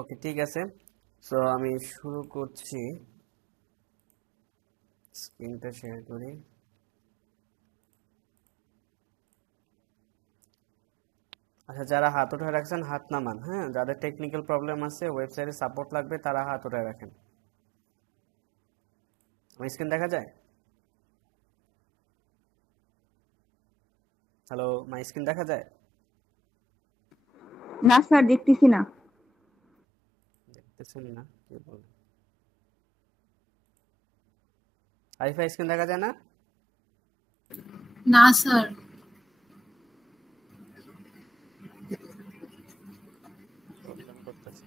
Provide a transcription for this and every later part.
ওকে, ঠিক আছে। সো আমি শুরু করছি, স্ক্রিনটা শেয়ার করি। আচ্ছা, যারা হাত উঠে রাখছেন হাত নামান। হ্যাঁ, যাদের টেকনিক্যাল প্রবলেম আছে, ওয়েবসাইটে সাপোর্ট লাগবে, তারা হাত উঠে রাখেন। আমার স্ক্রিন দেখা যায়? হ্যালো, মাই স্ক্রিন দেখা যায়? না স্যার, দেখতেছি না। দেখতেছেন না? কি বল, আরিফা স্ক্রিন দেখা যায় না? না স্যার। প্রবলেম করতেছে।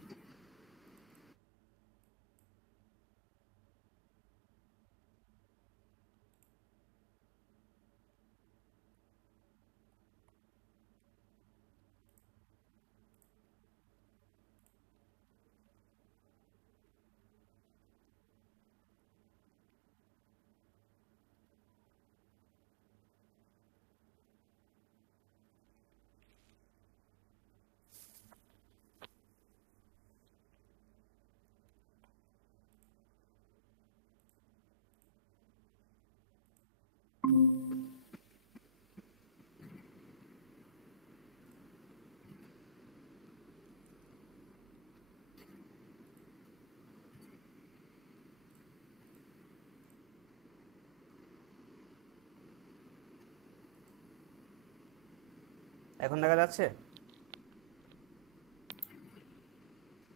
এখন দেখা যাচ্ছে?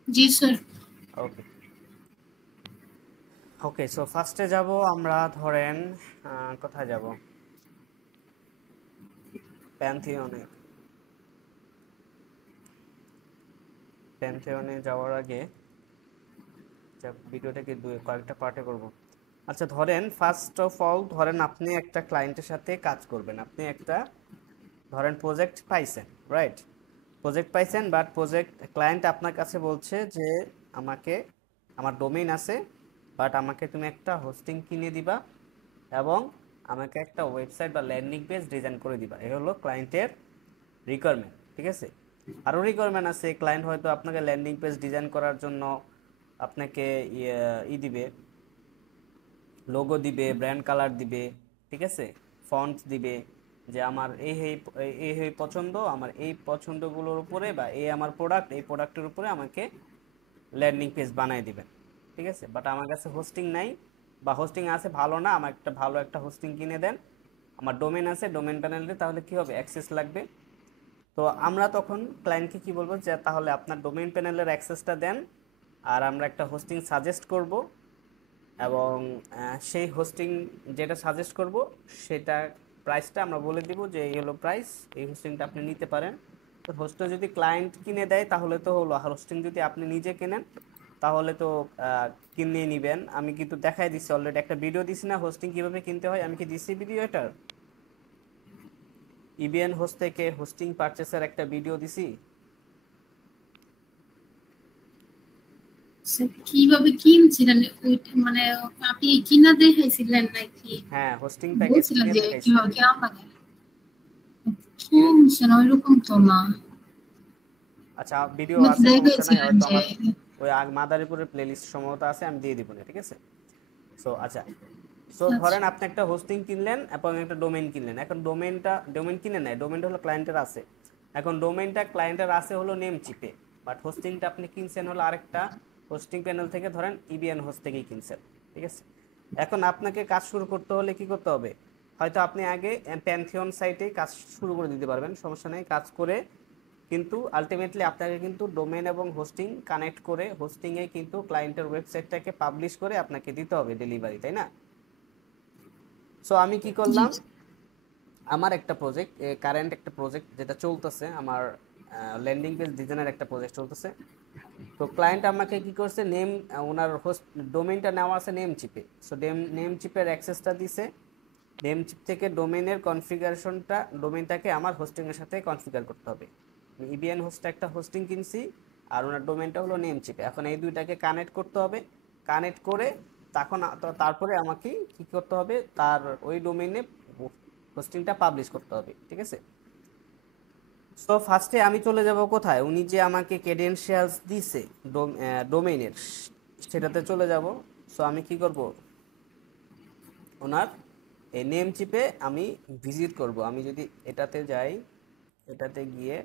জি স্যার। ওকে ওকে, সো ফার্স্টে যাব আমরা, ধরেন কোথায় যাব? প্যান্থিয়নে। প্যান্থিয়নে যাওয়ার আগে ভিডিওটাকে কয়েকটা পার্টে করব। আচ্ছা, ধরেন ফার্স্ট অফ অল, ধরেন আপনি একটা ক্লায়েন্টের সাথে কাজ করবেন। আপনি একটা, ধরেন প্রজেক্ট পাইছেন, রাইট? প্রজেক্ট পাইছেন, বাট প্রজেক্ট ক্লায়েন্ট আপনার কাছে বলছে যে আমাকে, আমার ডোমেইন আছে, বাট আমাকে তুমি একটা হোস্টিং কিনে দিবা এবং আমাকে একটা ওয়েবসাইট বা ল্যান্ডিং পেজ ডিজাইন করে দিবা। এই হলো ক্লায়েন্টের রিকোয়ারমেন্ট, ঠিক আছে? আরও রিকোয়ারমেন্ট আছে। ক্লায়েন্ট হয়তো আপনাকে ল্যান্ডিং পেজ ডিজাইন করার জন্য আপনাকে দিবে, লোগো দিবে, ব্র্যান্ড কালার দিবে, ঠিক আছে, ফন্ট দিবে, যে আমার এই পছন্দ, আমার এই পছন্দগুলোর উপরে, বা এই আমার প্রোডাক্ট, এই প্রোডাক্টের উপরে আমাকে ল্যান্ডিং পেজ বানায় দিবেন, ঠিক আছে? বাট আমার কাছে হোস্টিং নাই, বা হোস্টিং আছে ভালো না, আমার একটা ভালো একটা হোস্টিং কিনে দেন। আমার ডোমেন আছে, ডোমেন প্যানেলে তাহলে কি হবে, অ্যাক্সেস লাগবে। তো আমরা তখন ক্লায়েন্টকে কি বলবো, যে তাহলে আপনার ডোমেইন প্যানেলের অ্যাক্সেসটা দেন, আর আমরা একটা হোস্টিং সাজেস্ট করব, এবং সেই হোস্টিং যেটা সাজেস্ট করব সেটা প্রাইসটা আমরা বলে দিব যে এই হলো প্রাইস, এই হোস্টিংটা আপনি নিতে পারেন। তো হোস্টটা যদি ক্লায়েন্ট কিনে দেয় তাহলে তো হলো, আর হোস্টিং যদি আপনি নিজে কেনেন তাহলে তো কিনে নেবেন। আমি কিন্তু দেখাই দিচ্ছি অলরেডি, একটা ভিডিও দিছি না হোস্টিং কিভাবে কিনতে হয়, আমি কি দিচ্ছি ভিডিও এটার? ইবিএন হোস্ট থেকে হোস্টিং পারচেসের একটা ভিডিও দিছি। স্যার কিভাবে কিনছিলেন ওইটা, মানে আপনি কিনা দেখাইছিলেন নাকি হ্যাঁ, হোস্টিং প্যাকেজ বলছিলেন কিনে যে দেখাইছি কিভাবে আমি। কেমন লাগে? কিনছেন ওইরকম তো না। আচ্ছা, ভিডিও আমাকে আছে, সমস্যা নাই, দেখাইছিলেন হয়তো যে আমার ওই মাদারীপুরের প্লেলিস্ট সম্ভবত আছে, আমি দিয়ে দিব না, ঠিক আছে? সো আচ্ছা, সো আচ্ছা ধরেন আপনি একটা হোস্টিং কিনলেন এবং একটা ডোমেইন কিনলেন। এখন ডোমেইন কিনে নেয়, ডোমেইনটা হলো ক্লায়েন্টের আছে। এখন ডোমেইনটা ক্লায়েন্টের আছে হলো নেম চিপে, বাট হোস্টিংটা আপনি কিনছেন হলো আরেকটা হোস্টিং প্যানেল থেকে, ধরেন ইবিএন হোস্ট থেকেই কিনছেন, ঠিক আছে? এখন আপনাকে কাজ শুরু করতে হলে কি করতে হবে, হয়তো আপনি আগে প্যান্থিয়ন সাইটে কাজ শুরু করে দিতে পারবেন, সমস্যা নেই, কাজ করে কিন্তু আলটিমেটলি আপনাকে কিন্তু ডোমেইন এবং হোস্টিং কানেক্ট করে, হোস্টিংয়ে কিন্তু ক্লায়েন্টের ওয়েবসাইটটাকে পাবলিশ করে আপনাকে দিতে হবে ডেলিভারি, তাই না? সো আমি কি জি করলাম, আমার একটা প্রজেক্ট, কারেন্ট একটা প্রজেক্ট যেটা চলতেছে আমার, ল্যান্ডিং পেজ ডিজাইনের একটা প্রজেক্ট চলতেছে। তো ক্লায়েন্ট আমাকে কি করছে, ওনার হোস্ট ডোমেইনটা নেওয়া আছে নেম চিপে। সো নেম চিপের অ্যাক্সেসটা দিছে, নেম চিপ থেকে ডোমেইনের কনফিগারেশনটা, ডোমেইনটাকে আমার হোস্টিংয়ের সাথে কনফিগার করতে হবে। ইবিএন হোস্ট একটা হোস্টিং কিনছি, আর ওনার ডোমেইনটা হলো নেম চিপে। এখন এই দুইটাকে কানেক্ট করতে হবে, কানেক্ট করে তারপরে আমাকে কি করতে হবে, তার ওই ডোমেইনে হোস্টিংটা পাবলিশ করতে হবে, ঠিক আছে? সো ফার্স্টে আমি চলে যাব কোথায়, উনি যে আমাকে ক্রেডেনশিয়ালস দিছে ডোমেইনের, সেটাতে চলে যাব। সো আমি কি করব, ওনার এই নেম চিপে আমি ভিজিট করব। আমি যদি এটাতে যাই, এটাতে গিয়ে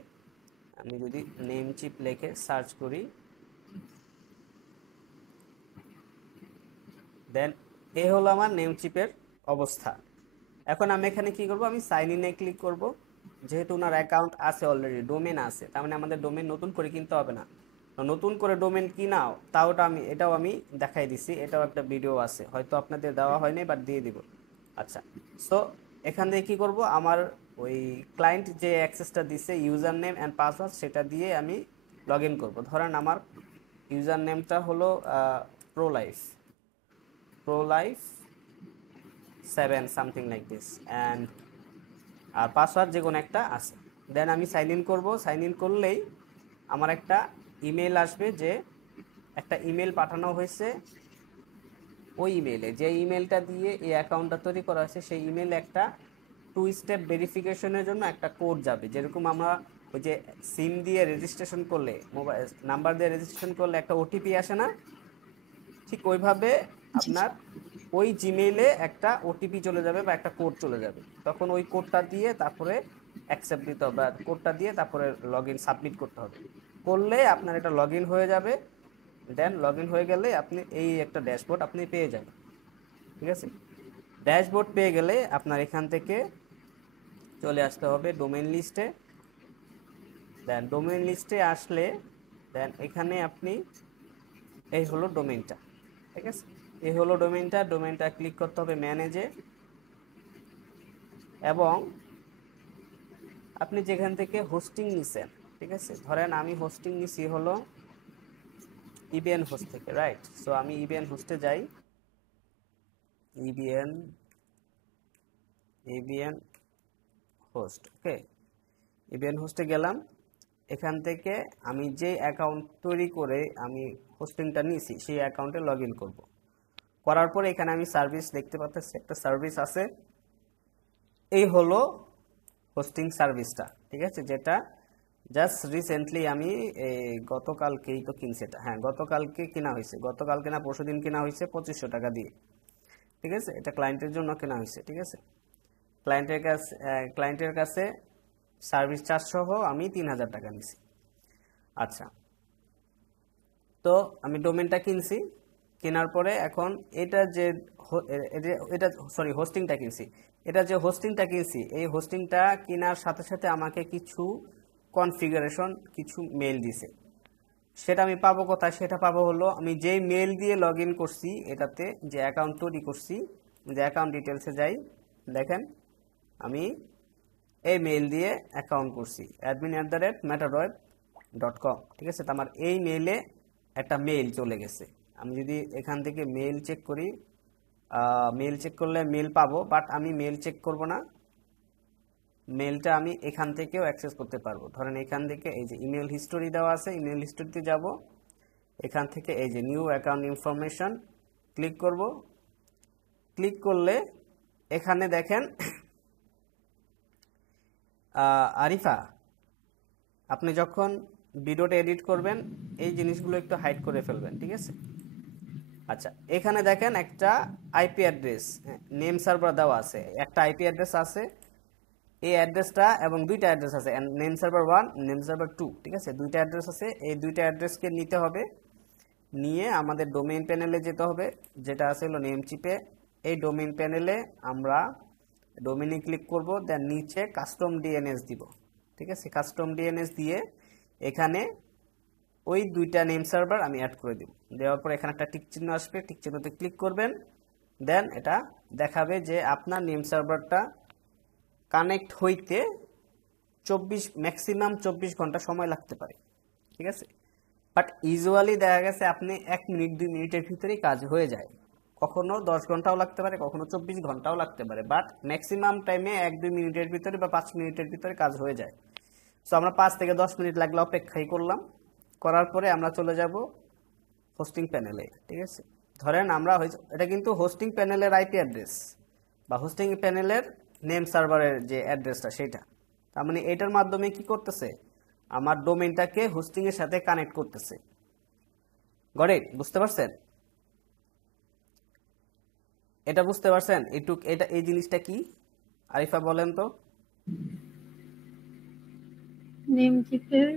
আমি যদি নেম চিপ লিখে সার্চ করি, দেন এই হলো আমার নেম চিপের অবস্থা। এখন আমি এখানে কি করব, আমি সাইন ইনে ক্লিক করব। যেহেতু ওনার অ্যাকাউন্ট আছে অলরেডি, ডোমেন আছে, তার মানে আমাদের ডোমেন নতুন করে কিনতে হবে না। নতুন করে ডোমেন কিনাও তাওটা আমি, এটাও আমি দেখাই দিছি, এটাও একটা ভিডিও আছে, হয়তো আপনাদের দেওয়া হয়নি বাট দিয়ে দিব। আচ্ছা, সো এখান থেকে কি করব, আমার ওই ক্লায়েন্ট যে অ্যাক্সেসটা দিছে ইউজার নেম অ্যান্ড পাসওয়ার্ড, সেটা দিয়ে আমি লগ ইন করবো। ধরেন আমার ইউজার নেমটা হলো pro life 7 something like this, and আর পাসওয়ার্ড যে কোনো একটা আছে। দেন আমি সাইন ইন করবো। সাইন ইন করলেই আমার একটা ইমেল আসবে, যে একটা ইমেল পাঠানো হয়েছে। ওই ইমেলে, যে ইমেলটা দিয়ে এই অ্যাকাউন্টটা তৈরি করা হয়েছে, সেই ইমেলে একটা 2 স্টেপ ভেরিফিকেশনের জন্য একটা কোড যাবে। যেরকম আমরা ওই যে সিম দিয়ে রেজিস্ট্রেশন করলে, মোবাইল নাম্বার দিয়ে রেজিস্ট্রেশন করলে একটা ওটিপি আসে না, ঠিক ওইভাবে জি জি। আপনার ওই জিমেইলে একটা ওটিপি চলে যাবে বা একটা কোড চলে যাবে। তখন ওই কোডটা দিয়ে তারপরে অ্যাকসেপ্ট দিতে হবে, কোডটা দিয়ে তারপরে লগ ইন সাবমিট করতে হবে। করলে আপনার এটা লগ ইন হয়ে যাবে। দেন লগ ইন হয়ে গেলে আপনি এই একটা ড্যাশবোর্ড আপনি পেয়ে যাবেন। ঠিক আছে, ড্যাশবোর্ড পেয়ে গেলে আপনার এখান থেকে চলে আসতে হবে ডোমেইন লিস্টে। দেন ডোমেইন লিস্টে আসলে দেন এখানে আপনি, এই হলো ডোমেইনটা। ঠিক আছে, এই হলো ডোমেইনটা ক্লিক করতে হবে ম্যানেজে, এবং আপনি যেখান থেকে হোস্টিং নিছেন, ঠিক আছে, ধরেন আমি হোস্টিং নিছি হলো ইবিএন হোস্ট থেকে, রাইট। সো আমি ইবিএন হোস্টে যাই, ইবিএন ইবিএন হোস্ট, ওকে, ইবিএন হোস্টে গেলাম। এখান থেকে আমি যে অ্যাকাউন্ট তৈরি করে আমি হোস্টিংটা নিয়েছি, সেই অ্যাকাউন্টে লগ ইন করবো। করার পরে এখানে আমি সার্ভিস দেখতে পাচ্ছি, একটা সার্ভিস আছে, এই হলো হোস্টিং সার্ভিসটা। ঠিক আছে, যেটা জাস্ট রিসেন্টলি আমি গতকালকেই তো কিনছি এটা, হ্যাঁ গতকালকে কেনা হয়েছে, গতকালকে না পরশুদিন কেনা হয়েছে 2500 টাকা দিয়ে। ঠিক আছে, এটা ক্লায়েন্টের জন্য কেনা হয়েছে। ঠিক আছে, ক্লায়েন্টের কাছে সার্ভিস চার্জ সহ আমি 3000 টাকা নিছি। আচ্ছা, তো আমি ডোমেনটা কিনছি, কেনার পরে এখন এটা যে এটা সরি হোস্টিংটা কিনছি, এটা যে হোস্টিংটা কিনছি, এই হোস্টিংটা কেনার সাথে সাথে আমাকে কিছু কনফিগারেশন, কিছু মেল দিছে। সেটা আমি পাবো কোথায়, সেটা পাবো হলো আমি যেই মেল দিয়ে লগ ইন করছি, এটাতে যে অ্যাকাউন্ট তৈরি করছি, যে অ্যাকাউন্ট ডিটেলসে যাই, দেখেন আমি এই মেল দিয়ে অ্যাকাউন্ট করছি admin@matterweb.com। ঠিক আছে, তো আমার এই মেইলে একটা মেইল চলে গেছে। আমি যদি এখান থেকে মেইল চেক করি, মেইল চেক করলে মেইল পাবো, বাট আমি মেইল চেক করব না, মেইলটা আমি এখান থেকেও অ্যাক্সেস করতে পারবো। ধরেন এখান থেকে এই যে ইমেল হিস্টোরি দেওয়া আছে, ইমেল হিস্টোরিতে যাব, এখান থেকে এই যে নিউ অ্যাকাউন্ট ইনফরমেশন ক্লিক করব। ক্লিক করলে এখানে দেখেন আরিফা, আপনি যখন ভিডিওটা এডিট করবেন এই জিনিসগুলো একটু হাইড করে ফেলবেন। ঠিক আছে, আচ্ছা, এখানে দেখেন একটা আইপি অ্যাড্রেস, নেম সার্ভার দেওয়া আছে, একটা আইপি অ্যাড্রেস আছে, এই অ্যাড্রেসটা, এবং দুইটা অ্যাড্রেস আছে, নেম সার্ভার 1, নেম সার্ভার 2। ঠিক আছে, দুইটা অ্যাড্রেস আছে, এই দুইটা অ্যাড্রেসকে নিতে হবে, নিয়ে আমাদের ডোমেইন প্যানেলে যেতে হবে, যেটা আছে হলো নেম চিপে। এই ডোমেইন প্যানেলে আমরা ডোমেইনে ক্লিক করব, দেন নিচে কাস্টম ডিএনএস দিব। ঠিক আছে, কাস্টম ডিএনএস দিয়ে এখানে ওই দুইটা নেম সার্ভার আমি অ্যাড করে দিব। দেওয়ার পর এখানে একটা টিক চিহ্ন আসবে, টিক চিহ্নতে ক্লিক করবেন, দেন এটা দেখাবে যে আপনার নেম সার্ভারটা কানেক্ট হইতে ম্যাক্সিমাম 24 ঘন্টা সময় লাগতে পারে। ঠিক আছে, বাট ইউজুয়ালি দেখা গেছে আপনি 1 মিনিট 2 মিনিটের ভিতরেই কাজ হয়ে যায়। কখনো 10 ঘন্টাও লাগতে পারে, কখনো 24 ঘন্টাও লাগতে পারে, বাট ম্যাক্সিমাম টাইমে 1-2 মিনিটের ভিতরে বা 5 মিনিটের ভিতরে কাজ হয়ে যায়। সো আমরা 5 থেকে 10 মিনিট লাগলে অপেক্ষাই করলাম। করার পরে আমরা চলে যাব হোস্টিং প্যানেলে। ঠিক আছে, ধরেন আমরা এটা কিন্তু হোস্টিং প্যানেলের আইপি অ্যাড্রেস বা হোস্টিং প্যানেলের নেম সার্ভারের যে অ্যাড্রেসটা সেটা। তার মানে এটার মাধ্যমে কি করতেছে, আমার ডোমেইনটাকে হোস্টিং এর সাথে কানেক্ট করতেছে। Got it? বুঝতে পারছেন? এটা বুঝতে পারছেন? এটা এই জিনিসটা কি আরিফা বলেন তো? নেম চিপের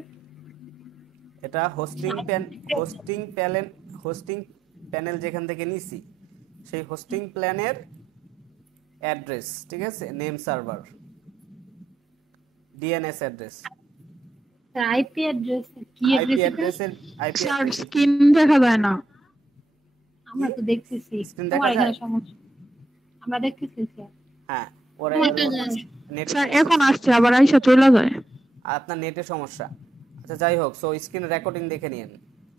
এটা হোস্টিং প্যানেল যেখান থেকে নিছি সেই হোস্টিং প্ল্যানের অ্যাড্রেস, ঠিক আছে, name server, DNS address, IP address কি আইপি অ্যাড্রেস এটা? অ্যাড্রেসের আইপি। স্যার স্ক্রিন দেখা যায় না। আমরা তো দেখতেছি স্ক্রিন তোমার দেখা এখানে যায়? সমস্যা, আমরা দেখতেছি স্যার। হ্যাঁ, ওরা নেট, স্যার এখন আসছে আবার আইসা চলে যায়। আপনার নেটের সমস্যা। আচ্ছা যাই হোক, সো স্ক্রিন রেকর্ডিং দেখে নিন।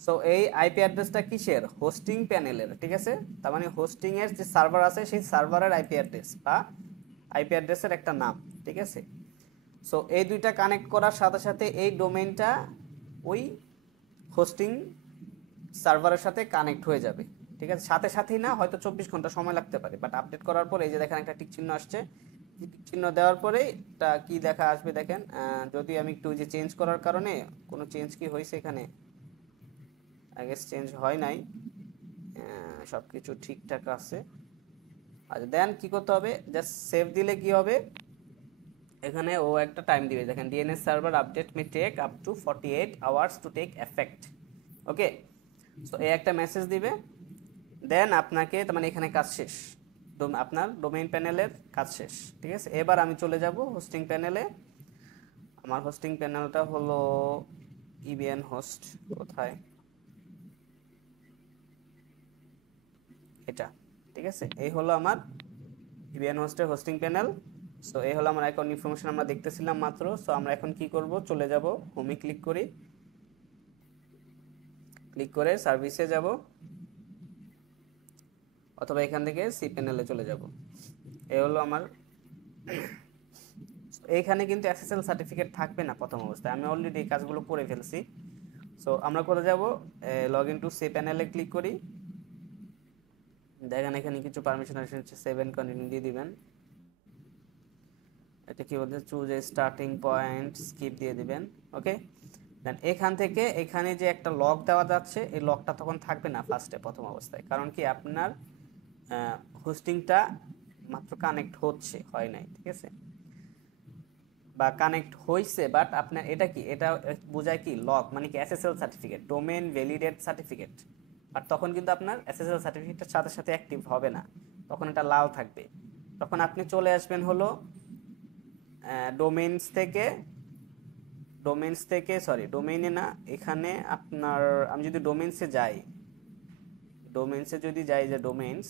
সো এই আইপি অ্যাড্রেসটা কিসের? হোস্টিং প্যানেলের, ঠিক আছে। তার মানে হোস্টিং এর যে সার্ভার আছে সেই সার্ভারের আইপি অ্যাড্রেস বা আইপি অ্যাড্রেসের একটা নাম, ঠিক আছে। সো এই দুইটা কানেক্ট করার সাথে সাথে এই ডোমেইনটা ওই হোস্টিং সার্ভারের সাথে কানেক্ট হয়ে যাবে, ঠিক আছে। সাথে সাথেই না, হয়তো 24 ঘন্টা সময় লাগতে পারে, বাট আপডেট করার পরে এই যে দেখেন একটা টিক চিহ্ন আসছে, টিক চিহ্ন দেওয়ার পরে এটা কি দেখা আসবে দেখেন। যদি আমি একটু যে চেঞ্জ করার কারণে কোনো চেঞ্জ কি হয়েছে এখানে, আই গেস চেঞ্জ হয় নাই, সব কিছু ঠিকঠাক আছে। আচ্ছা দেন কি করতে হবে, জাস্ট সেভ দিলে কি হবে, এখানে ও একটা টাইম দিবে, দেখেন DNS server update may take up to 48 hours to take effect. Okay, so এই একটা মেসেজ দিবে, দেন আপনাকে, তার মানে এখানে কাজ শেষ, আপনার ডোমেইন প্যানেলের কাজ শেষ, ঠিক আছে। এবার আমি চলে যাব হোস্টিং প্যানেলে। আমার হোস্টিং প্যানেলটা হলো ইবিএন হোস্ট, কোথায় এটা, ঠিক আছে। এই হলো আমার ইবিএন হোস্টের হোস্টিং প্যানেল। সো এই হলো আমার অ্যাকাউন্ট ইনফরমেশন আমরা দেখতেছিলাম মাত্র। সো আমরা এখন কি করব, চলে যাব হোমে ক্লিক করি, ক্লিক করে সার্ভিসে যাব, অথবা এখান থেকে সি প্যানেলে চলে যাব। এই হলো আমার, এইখানে কিন্তু এসএসএল সার্টিফিকেট থাকবে না প্রথম অবস্থায়, আমি অলরেডি এই কাজগুলো করে ফেলছি। সো আমরা করে যাব, লগ ইন টু সি প্যানেলে ক্লিক করি, দেখেন এখানে কিছু পারমিশন আছে, 7 কন্টিনিউ দিয়ে দিবেন। এটা কি বলতে, choose a starting point, skip দিয়ে দিবেন। ওকে, দেন এখান থেকে এখানে যে একটা লক দেওয়া যাচ্ছে, এই লকটা তখন থাকবে না ফার্স্টে প্রথম অবস্থায়, কারণ কি আপনার হোস্টিংটা মাত্র কানেক্ট হচ্ছে, হয় নাই, ঠিক আছে, বা কানেক্ট হয়েছে বাট আপনার এটা কি, এটা বোঝায় কি লক মানে কি SSL certificate, domain validate certificate. আর তখন কিন্তু আপনার এসএসএল সার্টিফিকেটের সাথে সাথে অ্যাক্টিভ হবে না, তখন এটা লাল থাকবে। তখন আপনি চলে আসবেন হলো ডোমেইনস থেকে সরি ডোমেইনে না, এখানে আপনার, আমি যদি ডোমেইনসে যাই, যে ডোমেইনস,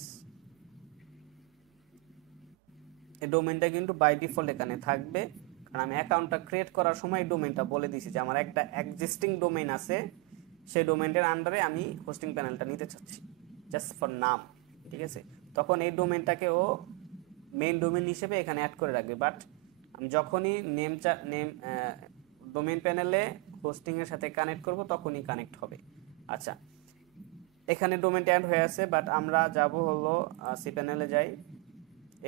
এই ডোমেইনটা কিন্তু বাই ডিফল্ট এখানে থাকবে, কারণ আমি অ্যাকাউন্টটা ক্রিয়েট করার সময় এই ডোমেইনটা বলে দিয়েছি যে আমার একটা এক্সিস্টিং ডোমেইন আছে, সেই ডোমেইনটার আন্ডারে আমি হোস্টিং প্যানেলটা নিতে চাচ্ছি, জাস্ট ফর নাম, ঠিক আছে। তখন এই ডোমেইনটাকে ও মেইন ডোমেইন হিসেবে এখানে অ্যাড করে রাখবে, বাট আমি যখনই নেম ডোমেইন প্যানেলে হোস্টিং এর সাথে কানেক্ট করব তখনই কানেক্ট হবে। আচ্ছা, এখানে ডোমেইনটা অ্যাড হয়ে আছে, বাট আমরা যাব হলো সি প্যানেলে যাই,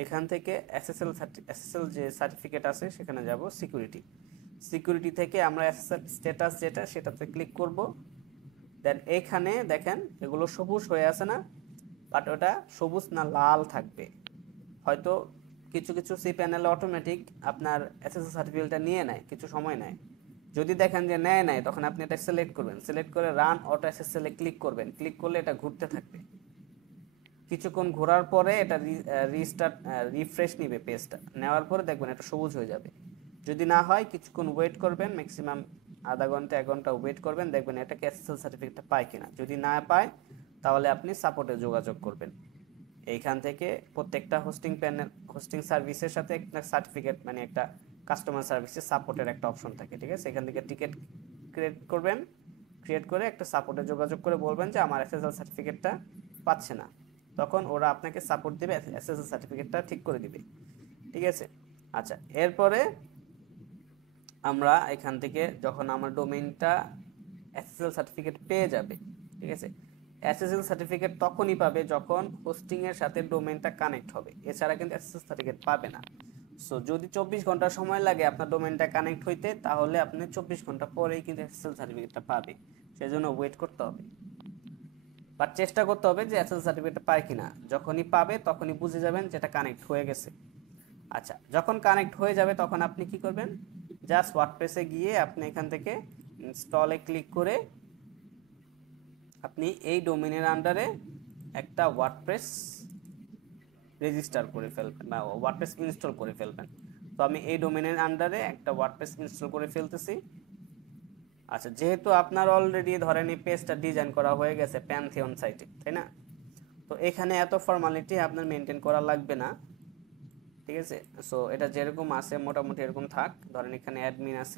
এখান থেকে এসএসএল যে সার্টিফিকেট আছে সেখানে যাব, সিকিউরিটি থেকে আমরা এসএসএল স্ট্যাটাস যেটা সেটাতে ক্লিক করব। দেন এখানে দেখেন এগুলো সবুজ হয়ে আছে না, বাট ওটা সবুজ না লাল থাকবে, হয়তো কিছু কিছু সি প্যানেলে অটোমেটিক আপনার এসএসএল সার্টিফিকেটটা নিয়ে নেয়, কিছু সময় নেয়। যদি দেখেন যে নেয় নাই, তখন আপনি এটা সিলেক্ট করবেন, সিলেক্ট করে রান অটো এসএসএল এ ক্লিক করবেন, ক্লিক করলে এটা ঘুরতে থাকবে, কিছুক্ষণ ঘোরার পরে এটা রিফ্রেশ নিবে, পেজটা নেওয়ার পরে দেখবেন এটা সবুজ হয়ে যাবে। যদি না হয় কিছুক্ষণ ওয়েট করবেন, ম্যাক্সিমাম আধা ঘন্টা 1 ঘন্টা ওয়েট করবেন, দেখবেন এটাকে এসএসএল সার্টিফিকেটটা পায় কিনা। যদি না পায় তাহলে আপনি সাপোর্টে যোগাযোগ করবেন। এইখান থেকে প্রত্যেকটা হোস্টিং সার্ভিসের সাথে একটা সার্টিফিকেট মানে একটা কাস্টমার সার্ভিসের সাপোর্টের একটা অপশন থাকে, ঠিক আছে। এখান থেকে টিকেট ক্রিয়েট করে একটা সাপোর্টে যোগাযোগ করে বলবেন যে আমার এসএসএল সার্টিফিকেটটা পাচ্ছে না, তখন ওরা আপনাকে সাপোর্ট দিবে, এসএসএল সার্টিফিকেটটা ঠিক করে দিবে, ঠিক আছে। আচ্ছা, এরপরে আমরা এখান থেকে যখন আমার ডোমেইনটা এসএসএল সার্টিফিকেট পেয়ে যাবে, ঠিক আছে, এসএসএল সার্টিফিকেট তখনই পাবে যখন হোস্টিং এর সাথে ডোমেইনটা কানেক্ট হবে, এছাড়া কিন্তু এসএসএল সার্টিফিকেট পাবে না। সো যদি 24 ঘন্টা সময় লাগে আপনার ডোমেইনটা কানেক্ট হইতে, তাহলে আপনি 24 ঘন্টা পরেই কিন্তু এসএসএল সার্টিফিকেটটা পাবে, সেজন্য ওয়েট করতে হবে। বাট চেষ্টা করতে হবে যে এসএসএল সার্টিফিকেটটা পায় কিনা। যখনই পাবে তখনই বুঝে যাবেন যেটা কানেক্ট হয়ে গেছে। আচ্ছা, যখন কানেক্ট হয়ে যাবে তখন আপনি কি করবেন, জাস্ট ওয়ার্ডপ্রেসে গিয়ে আপনি এখান থেকে ইনস্টলে ক্লিক করে আপনি এই ডোমেইনের আন্ডারে একটা ওয়ার্ডপ্রেস রেজিস্টার করে ফেলবেন বা ওয়ার্ডপ্রেস ইনস্টল করে ফেলবেন। তো আমি এই ডোমেইনের আন্ডারে একটা ওয়ার্ডপ্রেস ইনস্টল করে ফেলতেছি। আচ্ছা, যেহেতু আপনার অলরেডি ধরেন এই পেজটা ডিজাইন করা হয়ে গেছে প্যানথিয়ন সাইটে, তাই না? তো এখানে এত ফর্মালিটি আপনার মেনটেন করা লাগবে না, ঠিক আছে? সো এটা যেরকম আছে মোটামুটি এরকম থাক। ধরেন এখানে অ্যাডমিন আছে,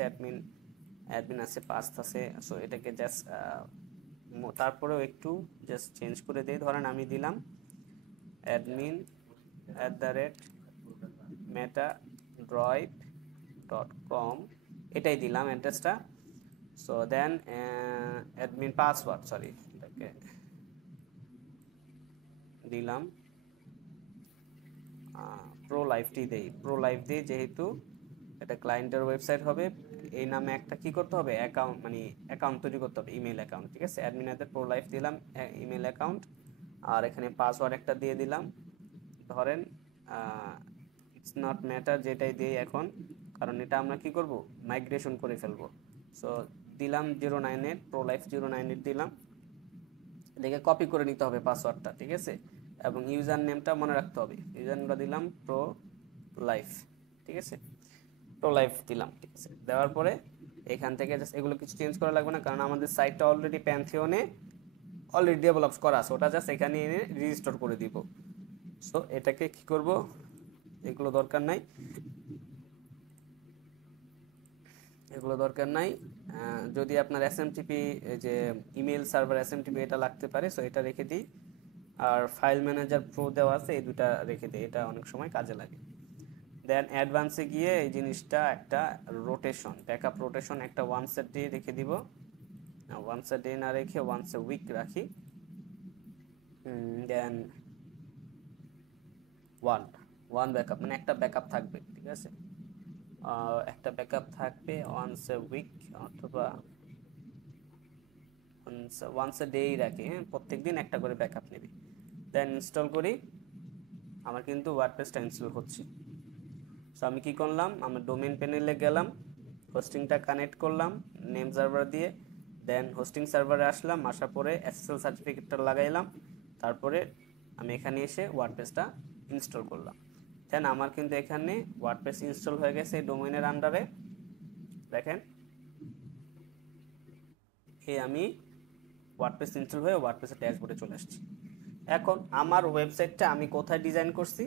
অ্যাডমিন আছে, পাস্ট আছে। সো এটাকে জাস্ট তারপরেও একটু জাস্ট চেঞ্জ করে দিই। ধরেন আমি দিলাম admin@metadrive.com, এটাই দিলাম অ্যাড্রেসটা। So then admin password, sorry, এটাকে দিলাম প্রো লাইফটি দেই, প্রো লাইফ দিই, যেহেতু এটা ক্লায়েন্টের ওয়েবসাইট হবে। এই নামে একটা কি করতে হবে, অ্যাকাউন্ট মানে অ্যাকাউন্ট তৈরি করতে হবে, ইমেল অ্যাকাউন্ট, ঠিক আছে? অ্যাডমিনাদের প্রো লাইফ দিলাম ইমেল অ্যাকাউন্ট, আর এখানে পাসওয়ার্ড একটা দিয়ে দিলাম। ধরেন ইটস নট ম্যাটার যেটাই দিই এখন, কারণ এটা আমরা কি করব, মাইগ্রেশন করে ফেলবো। সো দিলাম 098 প্রো লাইফ 098 দিলাম। এটাকে কপি করে নিতে হবে পাসওয়ার্ডটা, ঠিক আছে? এবং ইউজার নেমটা মনে রাখতে হবে। ইউজার নেমটা দিলাম প্রো লাইফ, ঠিক আছে? প্রো লাইফ দিলাম, ঠিক আছে? দেওয়ার পরে এখান থেকে জাস্ট এগুলো কিছু চেঞ্জ করা লাগবে না, কারণ আমাদের সাইটটা অলরেডি প্যানথিয়নে অলরেডি ডেভেলপ করা আছে, ওটা জাস্ট এখানে এনে রেজিস্টার করে দিব। সো এটাকে কি করব, এগুলো দরকার নাই, এগুলো দরকার নাই। যদি আপনার এসএমটিপি যে ইমেল সার্ভার এসএমটিপি এটা লাগতে পারে, সো এটা রেখে দিই। আর ফাইল ম্যানেজার প্রো দেওয়া আছে, এই দুটা রেখে দিই, এটা অনেক সময় কাজে লাগে। দেন অ্যাডভান্সে গিয়ে এই জিনিসটা একটা রোটেশন, ব্যাকআপ রোটেশন একটা ওয়ান্স এ ডে রেখে দিব। ওয়ান্স এ ডে না রেখে ওয়ান্স এ উইক রাখি। দেন ওয়ান ব্যাকআপ, মানে একটা ব্যাকআপ থাকবে, ঠিক আছে? একটা ব্যাকআপ থাকবে ওয়ান্স এ উইক অথবা ওয়ান্স এ ডেই রাখি, হ্যাঁ, প্রত্যেকদিন একটা করে ব্যাকআপ নেবে। দেন ইনস্টল করি। আমার কিন্তু ওয়ার্ডপ্রেসটা ইনস্টল হচ্ছে। সো আমি কি করলাম, আমার ডোমেইন প্যানেলে গেলাম, হোস্টিংটা কানেক্ট করলাম নেম সার্ভার দিয়ে। দেন হোস্টিং সার্ভারে আসলাম, আসার পরে এসএসএল সার্টিফিকেটটা লাগাইলাম। তারপরে আমি এখানে এসে ওয়ার্ডপ্রেসটা ইনস্টল করলাম। দেন আমার কিন্তু এখানে ওয়ার্ডপ্রেস ইনস্টল হয়ে গেছে এই ডোমেইনের আন্ডারে। দেখেন এই আমি ওয়ার্ডপ্রেস ইনস্টল হয়ে ওয়ার্ডপ্রেসের ড্যাশবোর্ডে চলে আসছি। এখন আমার ওয়েবসাইটটা আমি কোথায় ডিজাইন করছি,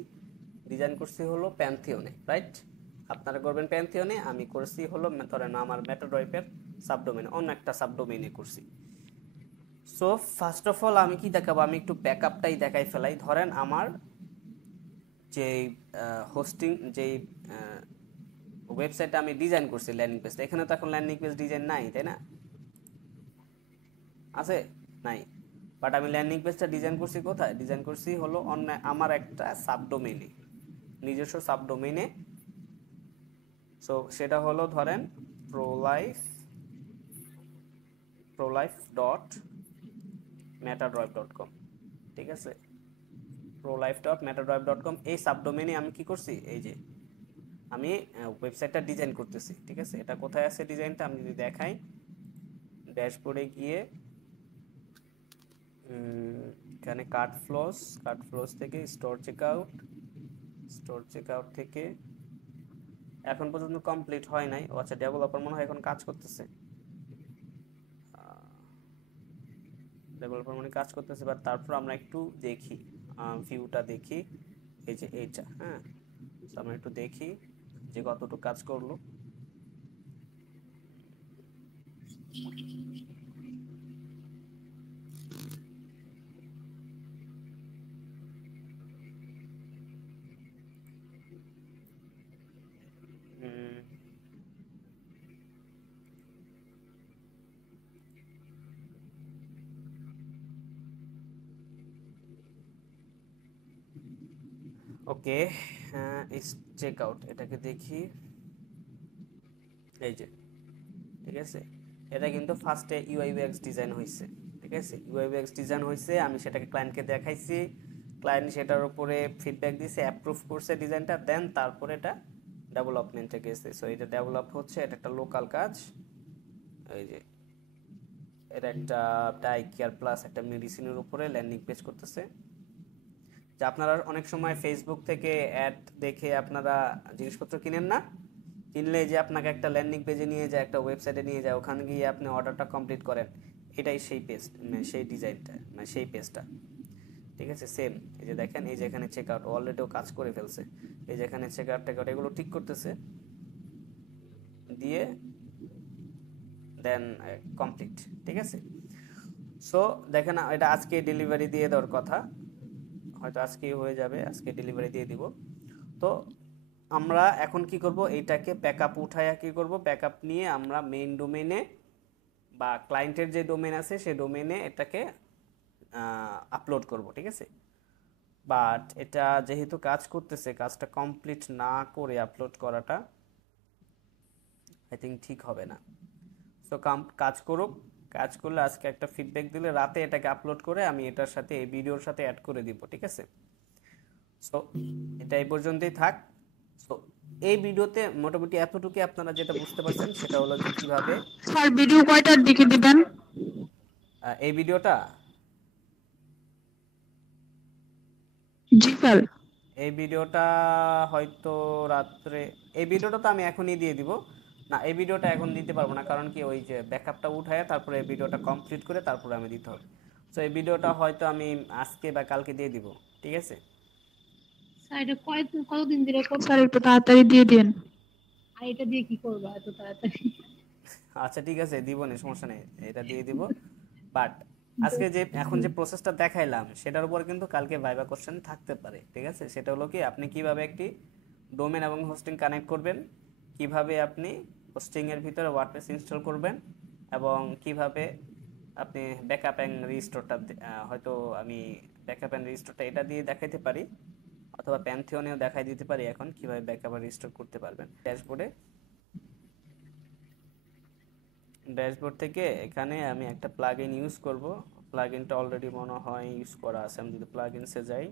হলো প্যানথিয়নে, রাইট? আপনারা করবেন প্যানথিয়নে, আমি করছি হলো ধরেন আমার মেটাড্রাইভের সাবডোমেইনে, অন্য একটা সাবডোমেইনে করছি। সো ফার্স্ট অফ অল আমি কি দেখাবো, আমি একটু ব্যাকআপটাই দেখাই ফেলাই। ধরেন আমার যেই হোস্টিং যেই ওয়েবসাইটটা আমি ডিজাইন করছি ল্যান্ডিং পেজটা, এখানে তো এখন ল্যান্ডিং পেজ ডিজাইন নাই, তাই না? আছে? নাই। বাট আমি ল্যান্ডিং পেজটা ডিজাইন করছি কোথায়, ডিজাইন করছি হলো অন্য আমার একটা সাবডোমেইনে, নিজস্ব সাবডোমেইনে। সো সেটা হলো ধরেন prolife.metadrive.com, ঠিক আছে? prolife.metadrive.com এই সাবডোমেইনে আমি কি করছি, এই যে আমি ওয়েবসাইটটা ডিজাইন করতেছি, ঠিক আছে? এটা কোথায় আছে ডিজাইনটা আমি যদি দেখাই, ড্যাশবোর্ডে গিয়ে এখানে কাট ফ্লোস থেকে স্টোর চেকআউট থেকে এখন পর্যন্ত কমপ্লিট হয় নাই। ও আচ্ছা, ডেভেলপার মনে হয় এখন কাজ করতেছে, বাট তারপর আমরা একটু দেখি, ভিউটা দেখি, এই যে এইটা, হ্যাঁ। তো আমরা একটু দেখি যে কতটুকু কাজ করলো। ওকে, হ্যাঁ চেক আউট, এটাকে দেখি। এই যে ঠিক আছে, এটা কিন্তু ফার্স্টে ইউআই ইউএক্স ডিজাইন হয়েছে, ঠিক আছে, ইউআই ইউএক্স ডিজাইন হয়েছে, আমি সেটাকে ক্লায়েন্টকে দেখাইছি, ক্লায়েন্ট সেটার উপরে ফিডব্যাক দিয়েছে, অ্যাপ্রুভ করছে ডিজাইনটা, দেন তারপরে এটা ডেভেলপমেন্টে গেছে। সো এটা ডেভেলপ হচ্ছে, এটা একটা লোকাল কাজ। এই যে এটা একটা ডাই কেয়ার প্লাস একটা মেডিসিনের উপরে ল্যান্ডিং পেজ করতেছে। যে আপনারা অনেক সময় ফেসবুক থেকে অ্যাড দেখে আপনারা জিনিসপত্র কিনেন না, কিনলে যে আপনাকে একটা ল্যান্ডিং পেজে নিয়ে যায়, একটা ওয়েবসাইটে নিয়ে যায়, ওখানে গিয়ে আপনি অর্ডারটা কমপ্লিট করেন, এটাই সেই পেজ, মানে সেই ডিজাইনটা, মানে সেই পেজটা, ঠিক আছে। সেম এই যে দেখেন, এই যে এখানে চেক আউট অলরেডিও কাজ করে ফেলছে, এই যে এখানে চেক আউট টেক আউট এগুলো ঠিক করতেছে, দিয়ে দেন কমপ্লিট, ঠিক আছে। সো দেখেন এটা আজকে ডেলিভারি দিয়ে দেওয়ার কথা, হয়তো আজকেই হয়ে যাবে, আজকে ডেলিভারি দিয়ে দিব। তো আমরা এখন কি করব, এইটাকে ব্যাকআপ উঠায়া কি করব, ব্যাকআপ নিয়ে আমরা মেইন ডোমেইনে বা ক্লায়েন্টের যে ডোমেইন আছে সেই ডোমেইনে এটাকে আপলোড করব, ঠিক আছে। বাট এটা যেহেতু কাজ করতেছে, কাজটা কমপ্লিট না করে আপলোড করাটা আই থিঙ্ক ঠিক হবে না। সো কাজ করুক, কাজ করলে আজকে একটা ফিডব্যাক দিলে রাতে এটাকে আপলোড করে আমি এটার সাথে এই ভিডিওর সাথে অ্যাড করে দিব, ঠিক আছে। সো এটা এই পর্যন্তই থাক। সো এই ভিডিওতে মোটামুটি এতটুকু আপনারা যেটা বুঝতে পারছেন সেটা হলো যে কিভাবে স্যার ভিডিও কয়টার দিকে দিবেন? এই ভিডিওটা জি স্যার। এই ভিডিওটা হয়তো রাত্রে, এই ভিডিওটা তো আমি এখনই দিয়ে দিব না, এই ভিডিওটা এখন দিতে পারবো না, কারণ কি ওই যে ব্যাকআপটা উঠায় তারপরে এই ভিডিওটা কমপ্লিট করে তারপরে আমি দিতে হবে। সো এই ভিডিওটা হয়তো আমি আজকে বা কালকে দিয়ে দিব, ঠিক আছে। স্যার এটা কতদিন ধরে করছেন? স্যার একটু তাড়াতাড়ি দিয়ে দিন। আর এটা দিয়ে কি করবো এত তাড়াতাড়ি? আচ্ছা ঠিক আছে, দিব না, সমস্যা নেই, এটা দিয়ে দিব। বাট আজকে যে এখন যে প্রসেসটা দেখাইলাম সেটার উপর কিন্তু কালকে ভাইবা কোশ্চেন থাকতে পারে, ঠিক আছে। সেটা হলো কি, আপনি কিভাবে একটি ডোমেন এবং হোস্টিং কানেক্ট করবেন, কিভাবে আপনি হোস্টিং এর ভিতরে ওয়ার্ডপ্রেস ইনস্টল করবেন, এবং কিভাবে আপনি ব্যাকআপ এন্ড রিস্টোরটা, হয়তো আমি ব্যাকআপ এন্ড রিস্টোরটা এটা দিয়ে দেখাইতে পারি, অথবা প্যান্থিয়নেও দেখাই দিতে পারি এখন কিভাবে ব্যাকআপ আর রিস্টোর করতে পারবেন। ড্যাশবোর্ড থেকে এখানে আমি একটা প্লাগইন ইউজ করব, প্লাগইনটা অলরেডি মনে হয় ইউজ করা আছে। আমি যদি প্লাগইনসে যাই,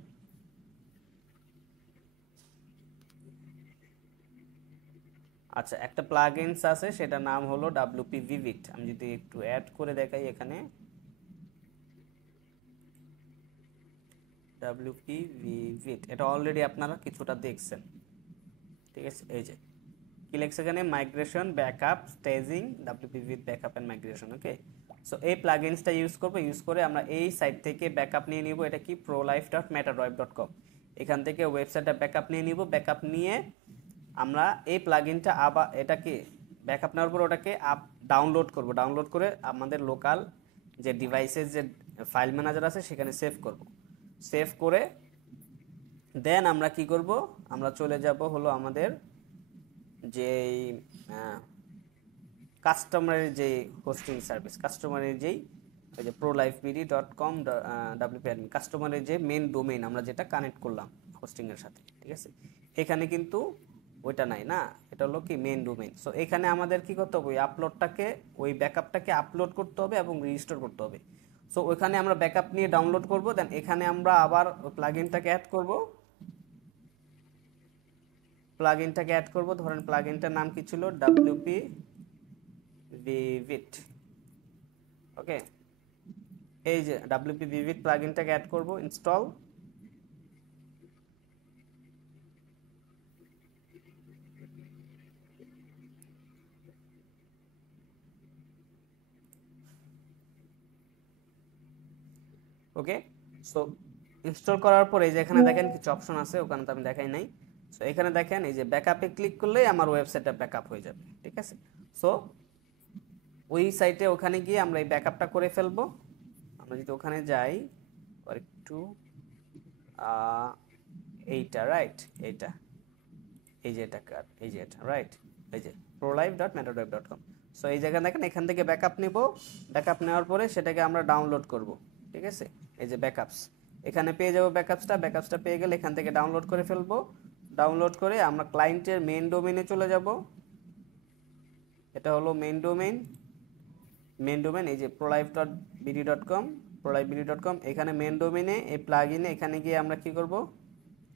আচ্ছা একটা প্লাগইনস আছে, সেটা নাম হলো WP Vivid। আমি যদি একটু অ্যাড করে দেখাই এখানে, WP Vivid, এটা অলরেডি আপনারা কিছুটা দেখছেন, ঠিক আছে। এই যে কি লেখছে এখানে, migration backup staging WP Vivid backup and migration, okay. So এই প্লাগইনসটা ইউজ করে আমরা এই সাইট থেকে ব্যাকআপ নিয়ে নিব, এটা কি prolife.metadrive.com, এখান থেকে ওয়েবসাইটটা ব্যাকআপ নিয়ে নিব, ব্যাকআপ নিয়ে আমরা এই প্লাগইনটা আবার এটাকে ব্যাকআপ নেওয়ার পর ওটাকে ডাউনলোড করব, ডাউনলোড করে আমাদের লোকাল যে ডিভাইসের যে ফাইল ম্যানেজার আছে সেখানে সেভ করব, সেভ করে দেন আমরা কি করব, আমরা চলে যাব হলো আমাদের যেই কাস্টমারের যে হোস্টিং সার্ভিস, কাস্টমারের যেই ওই যে prolifebd.com WP-admin, কাস্টমারের যে মেন ডোমেইন আমরা যেটা কানেক্ট করলাম হোস্টিং এর সাথে, ঠিক আছে। এখানে কিন্তু ওইটা নাই না, এটা হলো কি মেন ডোমেইন। সো এখানে আমাদের কি করতে হবে, ওই আপলোডটাকে, ওই ব্যাকআপটাকে আপলোড করতে হবে এবং রিস্টোর করতে হবে। সো ওইখানে আমরা ব্যাকআপ নিয়ে ডাউনলোড করব, দেন এখানে আমরা আবার প্লাগইনটাকে অ্যাড করব, প্লাগইনটাকে অ্যাড করব, ধরেন প্লাগইনটার নাম কি ছিল, WP Vivid, ওকে। এই যে WP Vivid প্লাগইনটাকে অ্যাড করব, ইনস্টল, ওকে। সো ইনস্টল করার পর এই যে এখানে দেখেন কিছু অপশন আছে, ওখানে তো আমি দেখাই নাই। সো এখানে দেখেন এই যে ব্যাকআপে ক্লিক করলেই আমার ওয়েবসাইটটা ব্যাকআপ হয়ে যাবে, ঠিক আছে। সো ওই সাইটে ওখানে গিয়ে আমরা এই ব্যাকআপটা করে ফেলবো। আমরা যদি ওখানে যাই আর একটু এইটা রাইট, এইটা এই যে এটা কার, এই যে এটা রাইট, এই যে prolife.metadrive.com। সো এই জায়গা দেখেন, এখান থেকে ব্যাকআপ নেব, ব্যাকআপ নেওয়ার পরে সেটাকে আমরা ডাউনলোড করব, ঠিক আছে। এই যে ব্যাকআপস এখানে পেয়ে যাবো, ব্যাকআপসটা পেয়ে গেলে এখান থেকে ডাউনলোড করে ফেলবো, ডাউনলোড করে আমরা ক্লায়েন্টের মেইন ডোমেইনে চলে যাব। এটা হলো মেইন ডোমেইন। এই যে prolife.bd.com এখানে মেইন ডোমেইনে এই প্লাগইনে এখানে গিয়ে আমরা কি করব,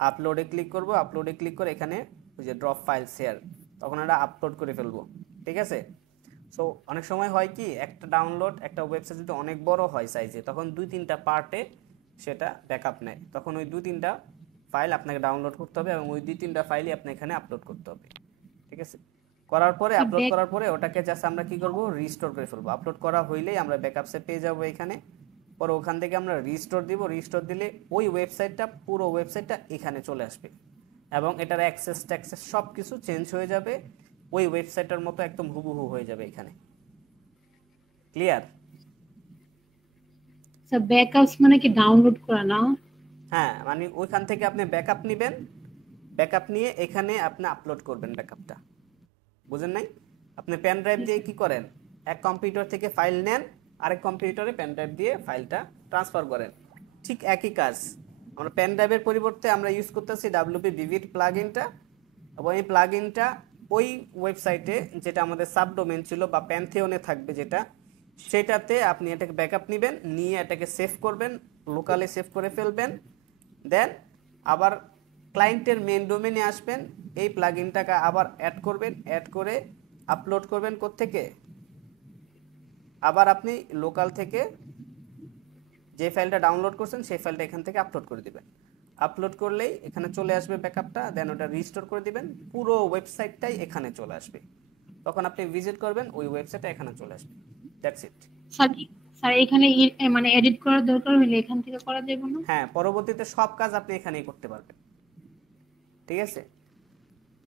আপলোডে ক্লিক করব। আপলোডে ক্লিক করে এখানে ওই যে ড্রপ ফাইল শেয়ার, তখন এটা আপলোড করে ফেলবো। ঠিক আছে। সো অনেক সময় হয় কি, একটা ডাউনলোড একটা ওয়েবসাইট যদি অনেক বড় হয় সাইজে, তখন 2-3টা পার্টে সেটা ব্যাকআপ নেয়। তখন ওই 2-3টা ফাইল আপনাকে ডাউনলোড করতে হবে এবং ওই 2-3টা ফাইলই আপনি এখানে আপলোড করতে হবে। ঠিক আছে। করার পরে আপলোড করার পরে ওটাকে জাস্ট আমরা কি করব, রিস্টোর করে ফেলবো। আপলোড করা হইলেই আমরা ব্যাকআপসে পেয়ে যাব এখানে। পরে ওখান থেকে আমরা রিস্টোর দিব। রিস্টোর দিলে ওই ওয়েবসাইটটা, পুরো ওয়েবসাইটটা এখানে চলে আসবে এবং এটার অ্যাক্সেস ট্যাক্সেস সব কিছু চেঞ্জ হয়ে যাবে, ওই ওয়েবসাইটটার মতো একদম হুবহু হয়ে যাবে এখানে। ক্লিয়ার? স্যার ব্যাকআপস মানে কি ডাউনলোড করা না? হ্যাঁ, মানে ওইখান থেকে আপনি ব্যাকআপ নেবেন, ব্যাকআপ নিয়ে এখানে আপনি আপলোড করবেন ব্যাকআপটা। বুঝেন নাই? আপনি পেন ড্রাইভ দিয়ে কি করেন, এক কম্পিউটার থেকে ফাইল নেন, আরেক কম্পিউটারে পেন ড্রাইভ দিয়ে ফাইলটা ট্রান্সফার করেন। ঠিক একই কাজ। আমরা পেন ড্রাইভের পরিবর্তে আমরা ইউজ করতেছি WP Vivid প্লাগইনটা, এবং এই প্লাগইনটা ওই ওয়েবসাইটে যেটা আমাদের সাবডোমেইন ছিল বা প্যান্থিয়নে থাকবে যেটা, সেটাতে আপনি এটাকে ব্যাকআপ নেবেন, নিয়ে এটাকে সেভ করবেন, লোকালে সেভ করে ফেলবেন। দেন আবার ক্লায়েন্টের মেইন ডোমেইনে আসবেন, এই প্লাগইনটাকে আবার অ্যাড করবেন, অ্যাড করে আপলোড করবেন। কোত্থেকে? আবার আপনি লোকাল থেকে যে ফাইলটা ডাউনলোড করছেন সেই ফাইলটা এখান থেকে আপলোড করে দিবেন। আপলোড করলেই এখানে চলে আসবে ব্যাকআপটা, দেন ওটা রিস্টোর করে দিবেন, পুরো ওয়েবসাইটটাই এখানে চলে আসবে। তখন আপনি ভিজিট করবেন, ওই ওয়েবসাইটটা এখানে চলে আসবে। That's it. স্যার এখানে মানে এডিট করার দরকার হলে এখান থেকে করা যাবে না? হ্যাঁ, পরবর্তীতে সব কাজ আপনি এখানেই করতে পারবেন। ঠিক আছে।